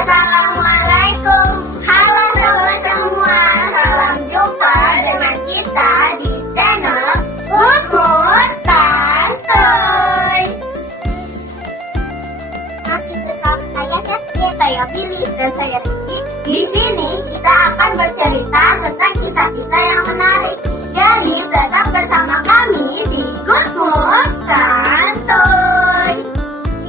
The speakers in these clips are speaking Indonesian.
Assalamualaikum. Halo sobat semua. Salam jumpa dengan kita di channel Good Mood Santuy. Masih bersama saya Kevin, saya Billy, dan saya Ricky. Di sini kita akan bercerita tentang kisah-kisah yang menarik. Jadi tetap bersama kami di Good Mood Santuy.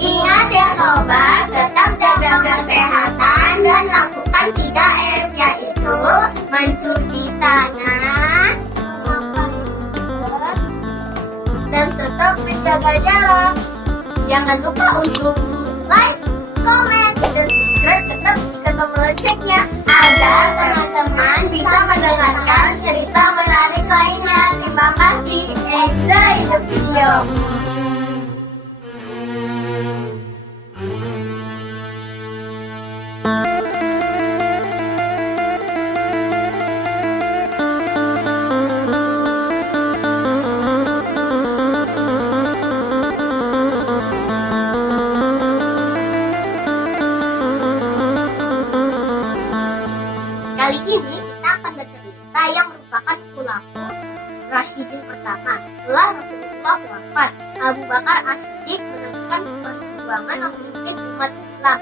Ingat ya sobat, tetap jaga kesehatan dan lakukan 3M, yaitu mencuci tangan, dan tetap menjaga jarak. Jangan lupa untuk like, komen, dan subscribe serta bunyikan tombol loncengnya agar teman-teman bisa mendengarkan cerita menarik lainnya. Terima kasih. Enjoy the video. Kali ini kita akan bercerita yang merupakan khulafaur Rasyidin pertama. Setelah Rasulullah wafat, Abu Bakar As-Siddiq meneruskan perjuangan memimpin umat Islam.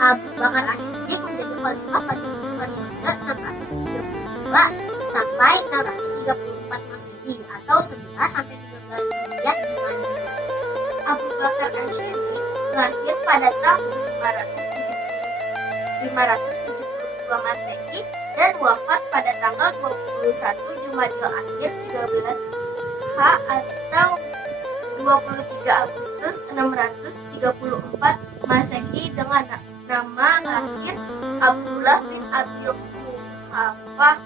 Abu Bakar As-Siddiq menjadi khalifah pada periode 632 sampai 634 Masehi atau 11 sampai 13 Hijriah di Madinah. Abu Bakar As-Siddiq lahir pada tahun 572 Masehi dan wafat pada tanggal 21 Jumadil Akhir 13 H atau 23 Agustus 634 Masehi dengan nama lahir Abdullah bin Abi Quhafah.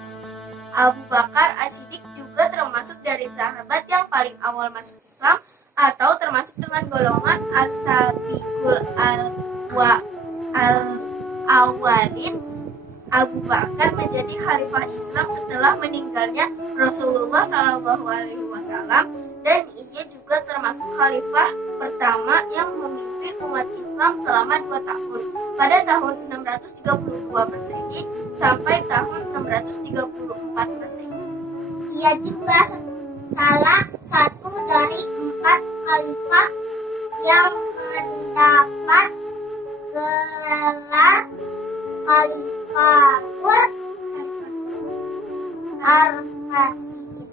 Abu Bakar As-Siddiq juga termasuk dari sahabat yang paling awal masuk Islam atau termasuk dengan golongan as-sabiqul awalin. Abu Bakar menjadi khalifah Islam setelah meninggalnya Rasulullah SAW dan ia juga termasuk khalifah pertama yang memimpin umat Islam selama 2 tahun pada tahun 632 Masehi sampai tahun 634 Masehi. Ia juga salah satu dari 4 khalifah yang mendapat gelar khulafaur ar-Rasyidin,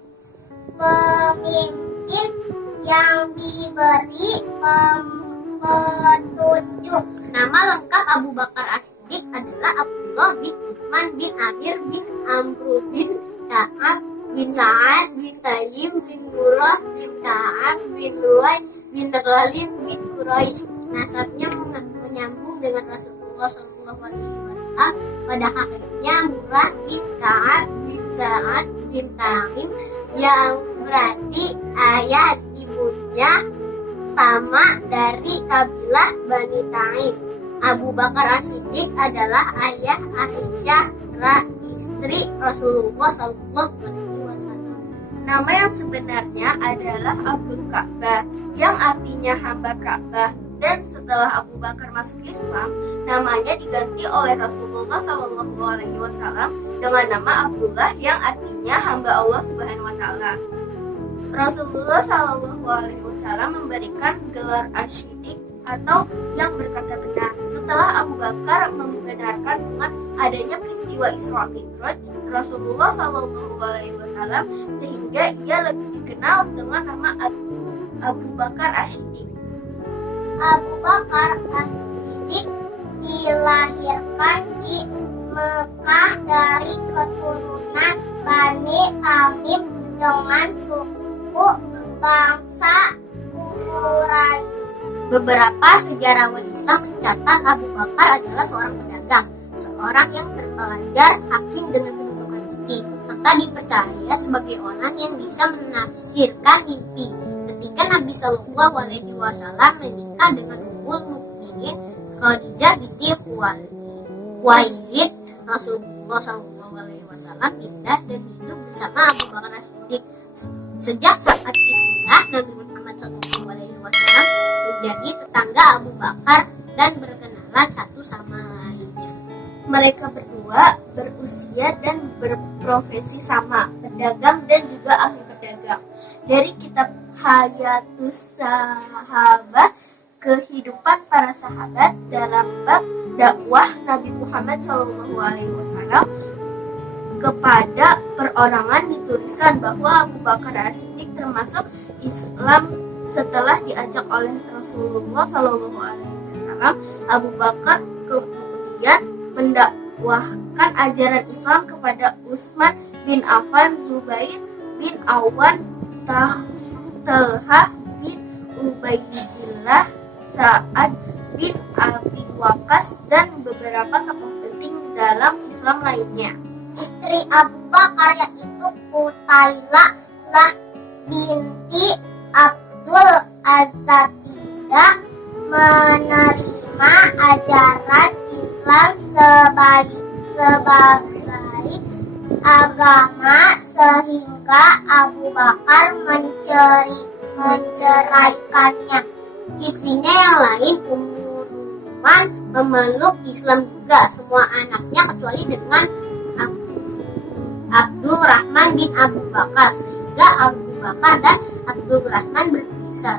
pemimpin yang diberi petunjuk. Nama lengkap Abu Bakar As-Siddiq adalah Abdullah bin Utsman bin Amir bin Amr bin Ka'ab bin Sa'ad bin Tayyib bin Murrah bin Ka'ab bin Luay bin Ghalib bin Quraisy. Nasabnya menyambung dengan Rasulullah SAW. Pada akhirnya Murrah bin Ka'ab bin Sa'ad bin Tamim yang berarti ayah ibunya sama dari kabilah Bani Taim. Abu Bakar As-Siddiq adalah ayah Aisyah, istri Rasulullah SAW. Nama yang sebenarnya adalah Abdul Ka'bah, yang artinya hamba Ka'bah. Dan setelah Abu Bakar masuk Islam, namanya diganti oleh Rasulullah SAW dengan nama Abdullah yang artinya hamba Allah Subhanahu Wa Taala. Rasulullah SAW memberikan gelar As-Siddiq atau yang berkata benar. Setelah Abu Bakar membenarkan dengan adanya peristiwa Isra Mi'raj Rasulullah SAW, sehingga ia lebih dikenal dengan nama Abu Bakar As-Siddiq. Abu Bakar As-Siddiq dilahirkan di Mekah dari keturunan Bani Tamim dengan suku bangsa Quraisy. Beberapa sejarawan Islam mencatat Abu Bakar adalah seorang pedagang, seorang yang terpelajar, hakim dengan kedudukan tinggi, serta dipercaya sebagai orang yang bisa menafsirkan mimpi. Ketika Nabi SAW menikah dengan Ummul Mukminin Khadijah binti Khuwailid, Rasulullah SAW pindah dan hidup bersama Abu Bakar As-Siddiq. Sejak saat itulah Nabi Muhammad SAW menjadi tetangga Abu Bakar dan berkenalan satu sama lainnya. Mereka berdua berusia dan berprofesi sama, pedagang dan juga ahli berdagang. Dari kitab Hayatus Sahabah, kehidupan para sahabat, dalam bab dakwah Nabi Muhammad SAW kepada perorangan dituliskan bahwa Abu Bakar As-Siddiq termasuk Islam setelah diajak oleh Rasulullah SAW. Abu Bakar kemudian mendakwahkan ajaran Islam kepada Utsman bin Affan, Zubair bin Awan, Talha bin Ubaidillah, Sa'ad bin Abi Waqqas, dan beberapa tokoh penting dalam Islam lainnya. Istri Abu Bakar yaitu Qutailah binti Abdul Azzatidah menerima ajaran Islam sebagai agama, sehingga Abu Bakar menceraikannya. Istrinya yang lain, Ummu Ruman, memeluk Islam juga, semua anaknya kecuali dengan Abdurrahman bin Abu Bakar, sehingga Abu Bakar dan Abdurrahman berpisah,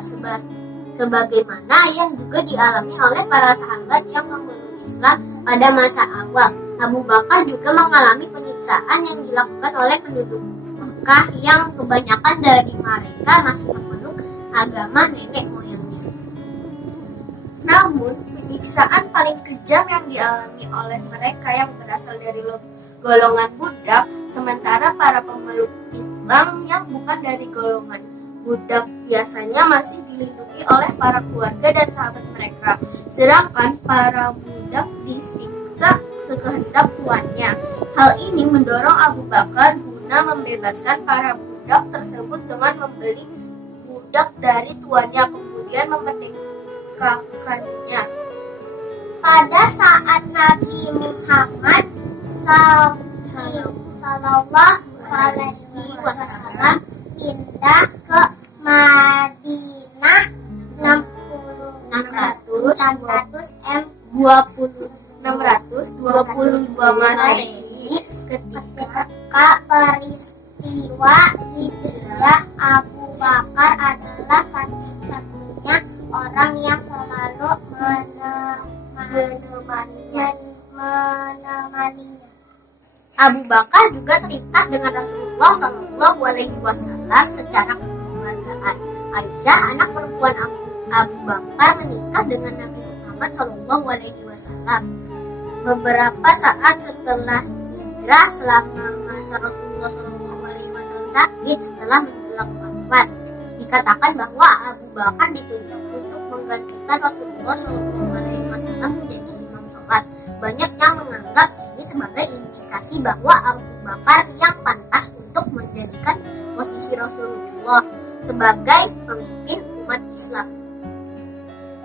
sebagaimana yang juga dialami oleh para sahabat yang memeluk Islam pada masa awal. Abu Bakar juga mengalami penyiksaan yang dilakukan oleh penduduk Mekah yang kebanyakan dari mereka masih memeluk agama nenek moyangnya. Namun, penyiksaan paling kejam yang dialami oleh mereka yang berasal dari golongan budak, sementara para pemeluk Islam yang bukan dari golongan budak biasanya masih dilindungi oleh para keluarga dan sahabat mereka, sedangkan para budak disiksa sekehendak tuannya. Hal ini mendorong Abu Bakar guna membebaskan para budak tersebut dengan membeli budak dari tuannya, kemudian memerdekakannya. Pada saat Nabi Muhammad Sallallahu Alaihi Wasallam pindah ke Madinah 622 Masehi, ketika peristiwa hijrah, Abu Bakar adalah satu-satunya orang yang selalu menemaninya. Abu Bakar juga terikat dengan Rasulullah Shallallahu Alaihi Wasallam secara kekeluargaan. Aisyah, anak perempuan Abu Bakar, menikah dengan Nabi Muhammad Shallallahu Alaihi Wasallam. Beberapa saat setelah hijrah, selama masa Rasulullah Shallallahu Alaihi Wasallam sakit setelah menjelang wafat, dikatakan bahwa Abu Bakar ditunjuk untuk menggantikan Rasulullah Shallallahu Alaihi Wasallam menjadi imam sholat. Banyak yang menganggap ini sebagai indikasi bahwa Abu Bakar yang pantas untuk menjadikan posisi Rasulullah sebagai pemimpin umat Islam.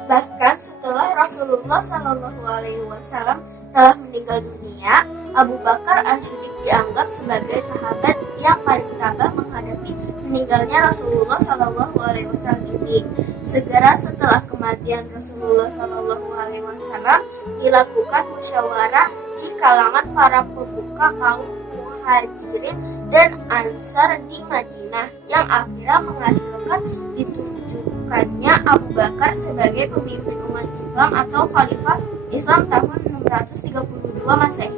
Bahkan setelah Rasulullah Shallallahu Alaihi Wasallam telah meninggal dunia, Abu Bakar As-Siddiq dianggap sebagai sahabat yang paling tabah menghadapi meninggalnya Rasulullah Shallallahu Alaihi Wasallam ini. Segera setelah kematian Rasulullah Shallallahu Alaihi Wasallam, dilakukan musyawarah di kalangan para pemuka kaum Muhajirin dan Ansar di Madinah, yang akhirnya menghasilkan ditunjukkannya Abu Bakar sebagai pemimpin umat Islam atau Khalifah Islam tahun 632 Masehi.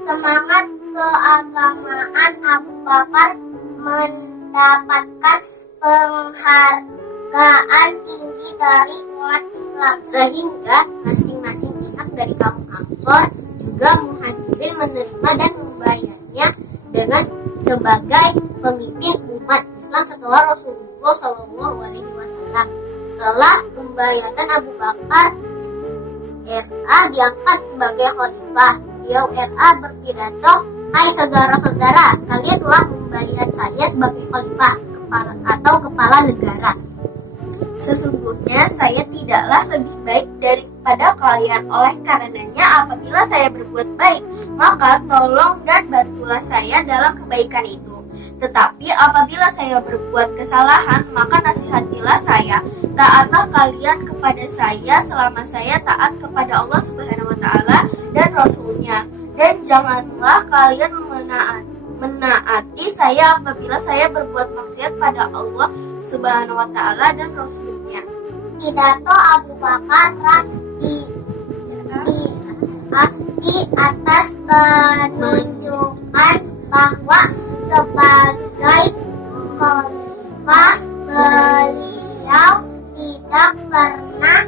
Semangat keagamaan Abu Bakar mendapatkan penghargaan tinggi dari umat Islam, sehingga masing-masing pihak dari kaum Ansor juga Muhajirin menerima dan membayarnya dengan sebagai pemimpin umat Islam setelah Rasulullah Shallallahu Alaihi Wasallam. Setelah pembayatan, Abu Bakar RA diangkat sebagai khalifah. Beliau RA berpidato, "Hai saudara-saudara, kalian telah membayar saya sebagai khalifah kepala negara. Sesungguhnya saya tidaklah lebih baik daripada kalian. Oleh karenanya apabila saya berbuat baik, maka tolong dan bantulah saya dalam kebaikan itu. Tetapi apabila saya berbuat kesalahan, maka nasihatilah saya. Taatlah kalian kepada saya selama saya taat kepada Allah Subhanahu wa taala dan Rasul-Nya. Dan janganlah kalian menaati saya apabila saya berbuat maksiat pada Allah Subhanahu wa taala dan Rasul-Nya. Pidato Abu Bakar di atas penunjukan bahwa sebagai khalifah beliau tidak pernah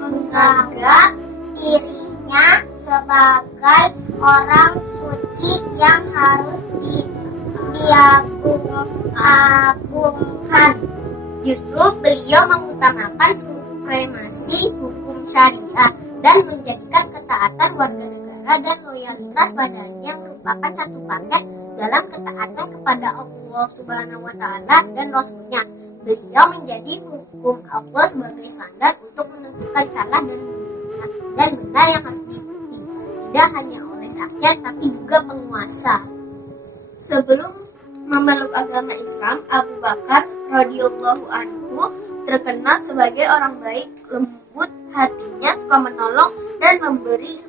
menganggap dirinya sebagai orang suci yang harus diagung-agungkan. Justru beliau mengutamakan supremasi hukum syariah dan menjadikan ketaatan warga negara dan loyalitas padanya merupakan satu paket dalam ketaatan kepada Allah Subhanahu wa taala dan Rasul-Nya. Beliau menjadi hukum Allah sebagai standar untuk menentukan salah dan benar yang harus diikuti, tidak hanya oleh rakyat tapi juga penguasa. Sebelum memeluk agama Islam, Abu Bakar radhiyallahu anhu terkenal sebagai orang baik, lembut hatinya, suka menolong dan memberi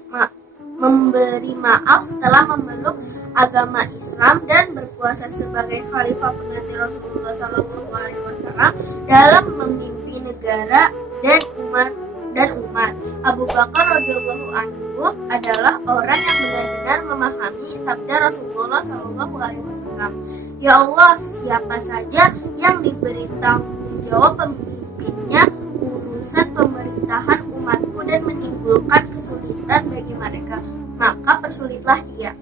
maaf. Setelah memeluk agama Islam dan berkuasa sebagai khalifah pengganti Rasulullah SAW dalam memimpin negara dan umat, Abu Bakar radhiyallahu anhu adalah orang yang benar-benar memahami sabda Rasulullah SAW. Ya Allah, siapa saja yang diberi tanggung jawab pemimpinnya urusan pemerintahan umatku dan menimbulkan kesulitan bagi mereka, maka persulitlah dia.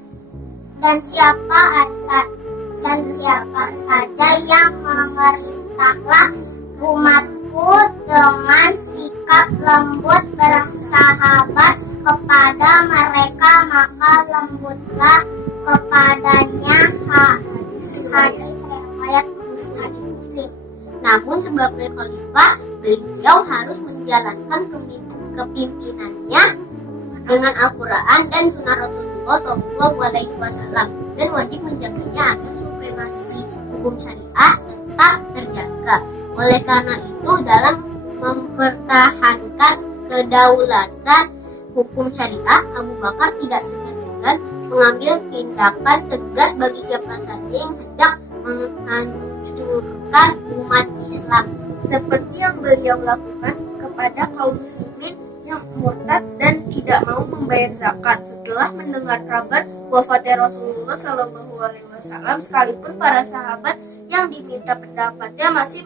Dan siapa saja yang memerintahlah umatku dengan sikap lembut bersahabat kepada mereka, maka lembutlah kepadanya. Hadis riwayat Muslim. Namun sebagai khalifah, beliau harus menjalankan kepimpinannya dengan Al-Quran dan Sunnah Rasulullah SAW dan wajib menjaganya agar supremasi hukum syariah tetap terjaga. Oleh karena itu, dalam mempertahankan kedaulatan hukum syariah, Abu Bakar tidak segan-segan mengambil tindakan tegas bagi siapa saja yang hendak menghancurkan umat Islam, seperti yang beliau lakukan kepada kaum muslimin yang murtad dan tidak mau membayar zakat. Setelah mendengar kabar wafatnya Rasulullah SAW, sekalipun para sahabat yang diminta pendapatnya masih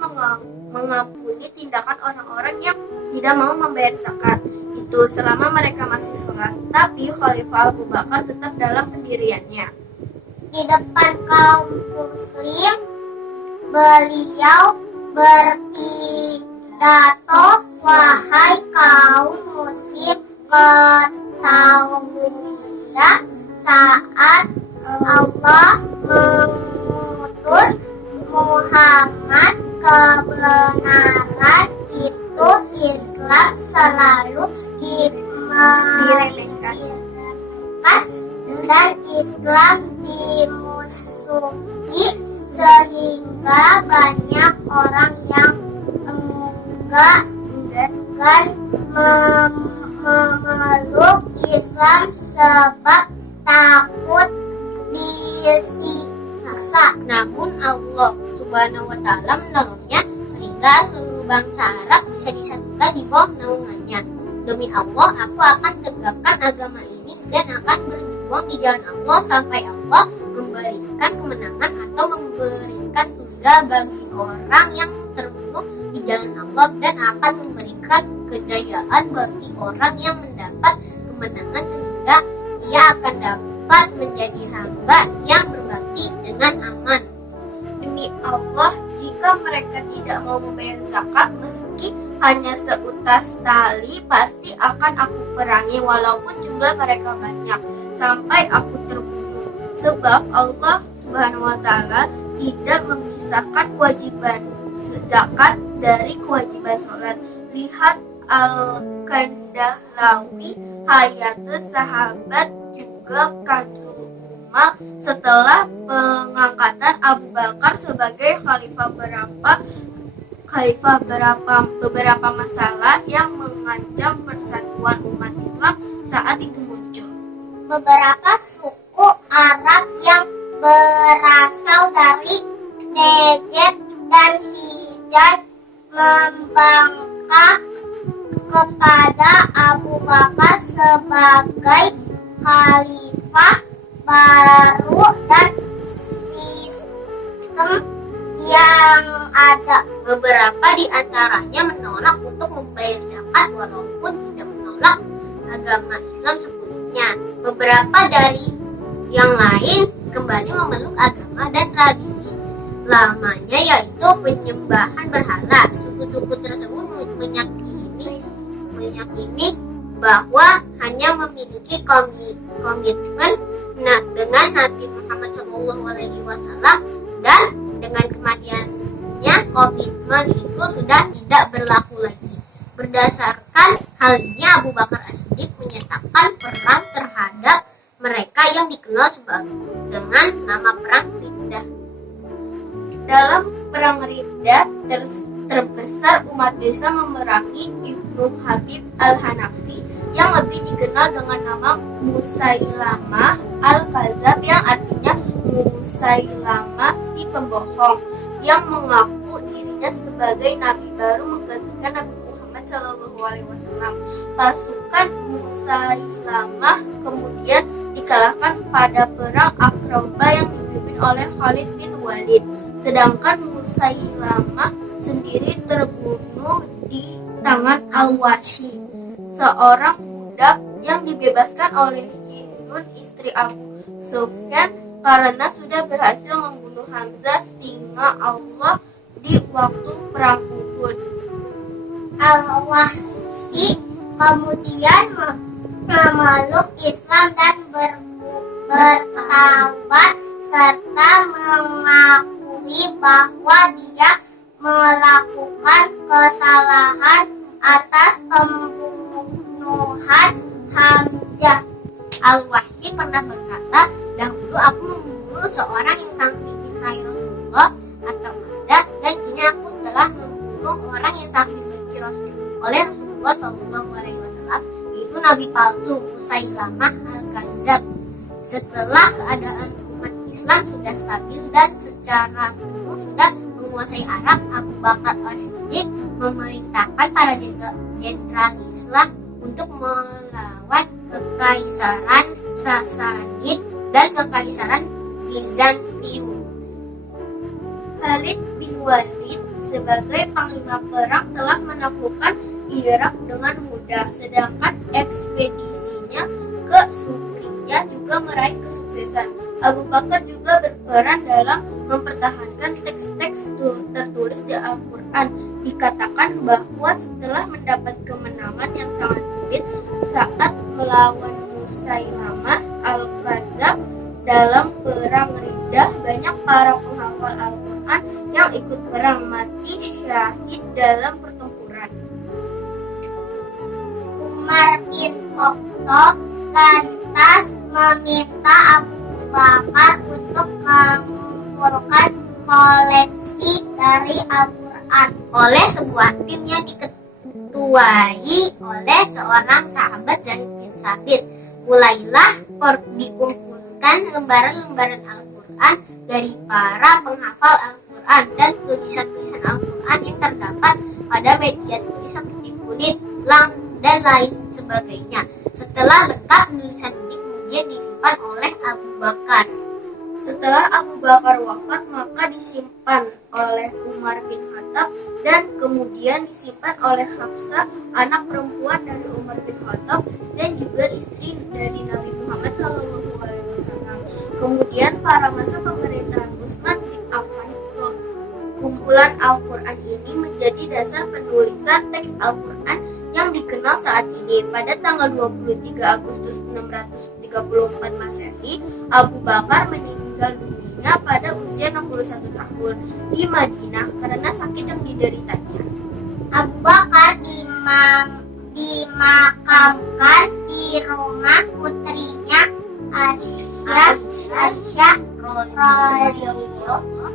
mengampuni tindakan orang-orang yang tidak mau membayar zakat itu selama mereka masih sholat. Tapi Khalifah Abu Bakar tetap dalam pendiriannya. Di depan kaum muslim, beliau berpidato, wahai kaum muslim, ketahuilah saat Allah mengutus Muhammad, kebenaran itu Islam selalu diremehkan dan Islam dimusuhi, sehingga banyak orang yang enggan memeluk Islam sebab takut disiksa. Namun Allah Subhanahu wa taala menolongnya sehingga seluruh bangsa Arab bisa disatukan di bawah naungannya. Demi Allah, aku akan tegakkan agama ini dan akan berjuang di jalan Allah sampai Allah memberikan kemenangan atau memberikan surga bagi orang yang terbunuh di jalan Allah, dan akan memberikan kejayaan bagi orang yang mendapat kemenangan sehingga ia akan dapat menjadi hamba yang berbakti dengan aman. Demi Allah, jika mereka tidak mau membayar zakat meski hanya seutas tali, pasti akan aku perangi walaupun jumlah mereka banyak sampai aku terbunuh. Sebab Allah Subhanahu wa taala tidak memisahkan kewajiban zakat dari kewajiban sholat. Lihat Al-Kandahlawi, Hayatus Sahabat, juga Kanzul minimal setelah pengangkatan Abu Bakar sebagai beberapa masalah yang mengancam persatuan umat Islam saat itu muncul. Beberapa suku Arab yang berasal dari Najd dan Hijaz membangkang kepada Abu Bakar sebagai khalifah baru dan sistem yang ada. Beberapa di antaranya menolak untuk membayar zakat walaupun tidak menolak agama Islam sebelumnya. Beberapa dari yang lain kembali memeluk agama dan tradisi lamanya, yaitu penyembahan berhala. Suku-suku tersebut meyakini bahwa hanya memiliki komitmen dengan Nabi Muhammad SAW, dan dengan kematiannya komitmen itu sudah tidak berlaku lagi. Berdasarkan hal ini, Abu Bakar As-Siddiq menyatakan perang terhadap mereka yang dikenal dengan nama Perang Riddah. Dalam Perang Riddah terbesar umat Islam memerangi Ibnu Habib al-Hanafi yang lebih dikenal dengan nama Musailamah al-Kadzab, yang artinya Musailamah si pembohong, yang mengaku dirinya sebagai nabi baru menggantikan Nabi Muhammad SAW. Pasukan Musailamah kemudian dikalahkan pada perang Aqrabah yang dipimpin oleh Khalid bin Walid. Sedangkan Musailamah sendiri terbunuh di tangan Al-Washi, seorang budak yang dibebaskan oleh Hindun, istri Abu Sufyan, karena sudah berhasil membunuh Hamzah, singa Allah, di waktu perang Uhud. Al-Washi kemudian memeluk Islam dan bertaubat serta mengakui bahwa dia melakukan kesalahan atas pembunuhan Hamzah. Al-Wahsy pernah berkata, "Dahulu aku membunuh seorang yang sangat dicintai Rasulullah atau Hamzah, dan kini aku telah membunuh orang yang sangat dibenci oleh Rasulullah SAW, yaitu Nabi palsu Musailamah al-Kadzab." Setelah keadaan umat Islam sudah stabil dan secara penuh sudah menguasai Arab, Abu Bakar As-Siddiq memerintahkan para jenderal Islam untuk melawan Kekaisaran Sasanid dan Kekaisaran Bizantium. Khalid bin Walid sebagai panglima perang telah menaklukkan Irak dengan mudah, sedangkan ekspedisinya ke Suriah juga meraih kesuksesan. Abu Bakar juga berperan dalam mempertahankan teks-teks tertulis di Al-Quran. Dikatakan bahwa setelah mendapat kemenangan yang sangat sulit saat melawan Musailamah al-Kadzab dalam perang Riddah, banyak para penghafal Al-Quran yang ikut perang mati syahid dalam pertempuran. Umar bin Khattab lantas meminta Abu Bakar untuk mengumpulkan koleksi dari Al-Quran oleh sebuah tim yang diketuai oleh seorang sahabat Zaid bin Thabit. Mulailah dikumpulkan lembaran-lembaran Al-Quran dari para penghafal Al-Quran dan tulisan-tulisan Al-Quran yang terdapat pada media tulis seperti kulit, lang, dan lain sebagainya. Setelah lengkap, tulisan ini kemudian disimpan oleh Abu Bakar. Setelah Abu Bakar wafat, maka disimpan oleh Umar bin Khattab dan kemudian disimpan oleh Hafsah, anak perempuan dari Umar bin Khattab dan juga istri dari Nabi Muhammad SAW. Kemudian pada masa pemerintahan Utsman bin Affan, kumpulan Al-Quran ini menjadi dasar penulisan teks Al-Quran yang dikenal saat ini. Pada tanggal 23 Agustus 634 Masehi, Abu Bakar meninggal dunia pada usia 61 tahun di Madinah karena sakit yang dideritanya. Abu Bakar dimakamkan di rumah putrinya Aisyah radhiyallahu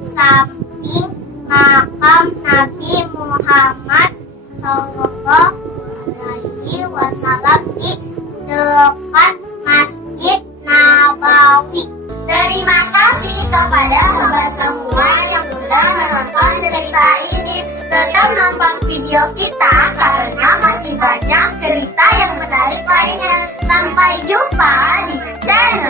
samping makam Nabi Muhammad sallallahu alaihi wasallam di dekat Masjid Nabawi. Terima kasih kepada sobat semua yang sudah menonton cerita ini. Tetap nonton video kita karena masih banyak cerita yang menarik lainnya. Sampai jumpa di channel